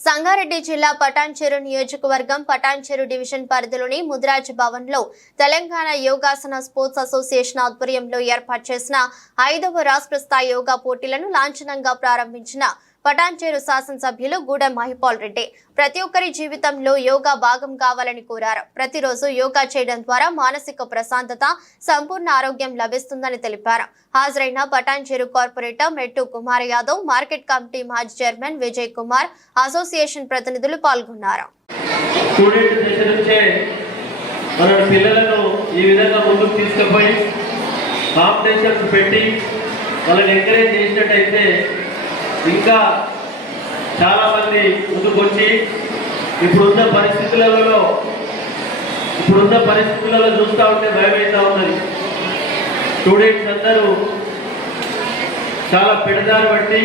సంగారెడ్డి జిల్లా పటాన్చెరు నియోజకవర్గం పటాన్చెరు డివిజన్ పరిధిలోని ముదిరాజ్ భవన్లో తెలంగాణ యోగాసన స్పోర్ట్స్ అసోసియేషన్ ఆధ్వర్యంలో ఏర్పాటు చేసిన ఐదవ రాష్ట్ర స్థాయి యోగా పోటీలను లాంఛనంగా ప్రారంభించిన పటాన్చేరు శాసనసభ్యులు గూడెం మహిపాల్ రెడ్డి. ప్రతి ఒక్కరి జీవితంలో యోగా భాగం కావాలని కోరారు. ప్రతిరోజు యోగా చేయడం ద్వారా మానసిక ప్రశాంతత సంపూర్ణ ఆరోగ్యం లభిస్తుందని తెలిపారు. హాజరైన Patancheru corporator Mettu Kumar Yadav market committee మాజీ చైర్మన్ విజయ్ కుమార్ అసోసియేషన్ ప్రతినిధులు పాల్గొన్నారు. మన పిల్లలను ఈ విధంగా ముందుకు తీసుకుపోయి కాంపిటీషన్స్ పెట్టి వాళ్ళని ఎంకరేజ్ చేసినట్టయితే ఇంకా చాలామంది ముందుకు వచ్చి ఇప్పుడున్న పరిస్థితులలో ఇప్పుడున్న పరిస్థితులలో చూస్తూ ఉంటే భయమవుతా ఉన్నది. స్టూడెంట్స్ అందరూ చాలా పెడదారి బట్టి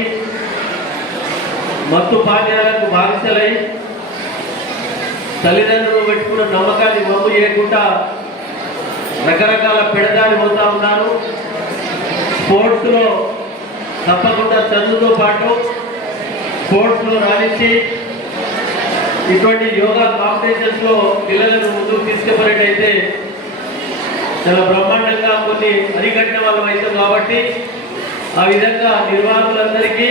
మత్తు పానీయాలకు బాధితులై తల్లిదండ్రులు పెట్టుకున్న నమ్మకాన్ని మమ్ము చేయకుండా రకరకాల పెడదారి పోతా ఉన్నారు. స్పోర్ట్స్లో తప్పకుండా చదువుతో పాటు స్పోర్ట్స్లో రాణించి ఇటువంటి యోగా కాంపిటీషన్స్లో పిల్లలను ముందుకు తీసుకెళ్ళినట్టయితే చాలా బ్రహ్మాండంగా కొన్ని అరికట్టిన వాళ్ళం అవుతాం కాబట్టి ఆ విధంగా నిర్వాహకులందరికీ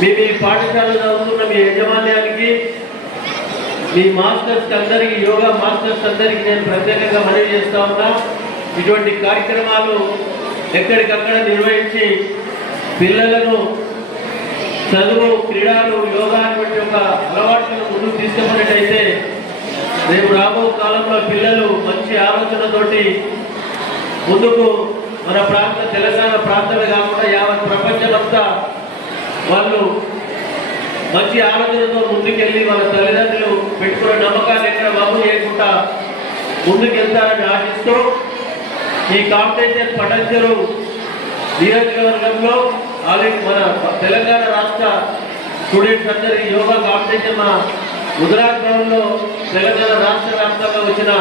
మీ మీ పాఠశాలలో చదువుతున్న మీ యజమాన్యానికి మీ మాస్టర్స్ అందరికీ యోగా మాస్టర్స్ అందరికీ నేను ప్రత్యేకంగా మనవి చేస్తా ఉన్నా. ఇటువంటి కార్యక్రమాలు ఎక్కడికక్కడ నిర్వహించి పిల్లలను చదువు క్రీడలు యోగా వంటి ఒక అలవాట్లను ముందుకు తీసుకున్నట్టయితే రేపు రాబో కాలంలో పిల్లలు మంచి ఆలోచనతోటి ముందుకు మన ప్రాంత తెలంగాణ ప్రాంతమే కాకుండా యావత్ ప్రపంచమంతా వాళ్ళు మంచి ఆలోచనతో ముందుకెళ్ళి వాళ్ళ తల్లిదండ్రులు పెట్టుకున్న నమ్మకాన్ని ఎక్కడ బాబు చేయకుండా ముందుకెళ్తారని ఆశిస్తూ ఈ కాంపిటీషన్ పటంచరు నియోజకవర్గంలో ఆల్రెడీ మన తెలంగాణ రాష్ట్ర స్టూడెంట్స్ అందరి యోగా కాంపిటీషన్ మన గుజరాత్ తెలంగాణ రాష్ట్ర వ్యాప్తంగా వచ్చిన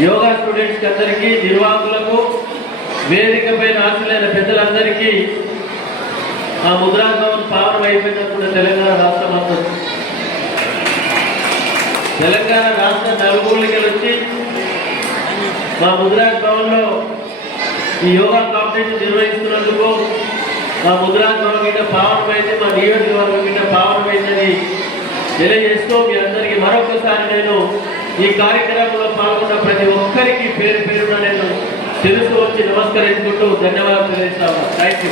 యోగా స్టూడెంట్స్కి అందరికీ నిర్వాహకులకు వేదిక పైన ఆశలైన పెద్దలందరికీ ఆ ముద్రా భవన్ పావనం అయిపోయినప్పుడు తెలంగాణ రాష్ట్రం అంతా తెలంగాణ రాష్ట్ర నలుగురికి వచ్చి మా ముద్రాజ్ భవన్లో ఈ యోగా కాంపిటీషన్ నిర్వహిస్తున్నందుకు మా ముద్రాజ్ కింద పావన వేసి మా నియోజకవర్గం మీద పావనమైందని తెలియజేస్తూ మీ అందరికీ మరొకసారి నేను ఈ కార్యక్రమంలో పాల్గొన్న ప్రతి ఒక్కరికి పేరు పేరున నేను తెలుసు వచ్చి నమస్కరించుకుంటూ ధన్యవాదాలు తెలియజేస్తాను థ్యాంక్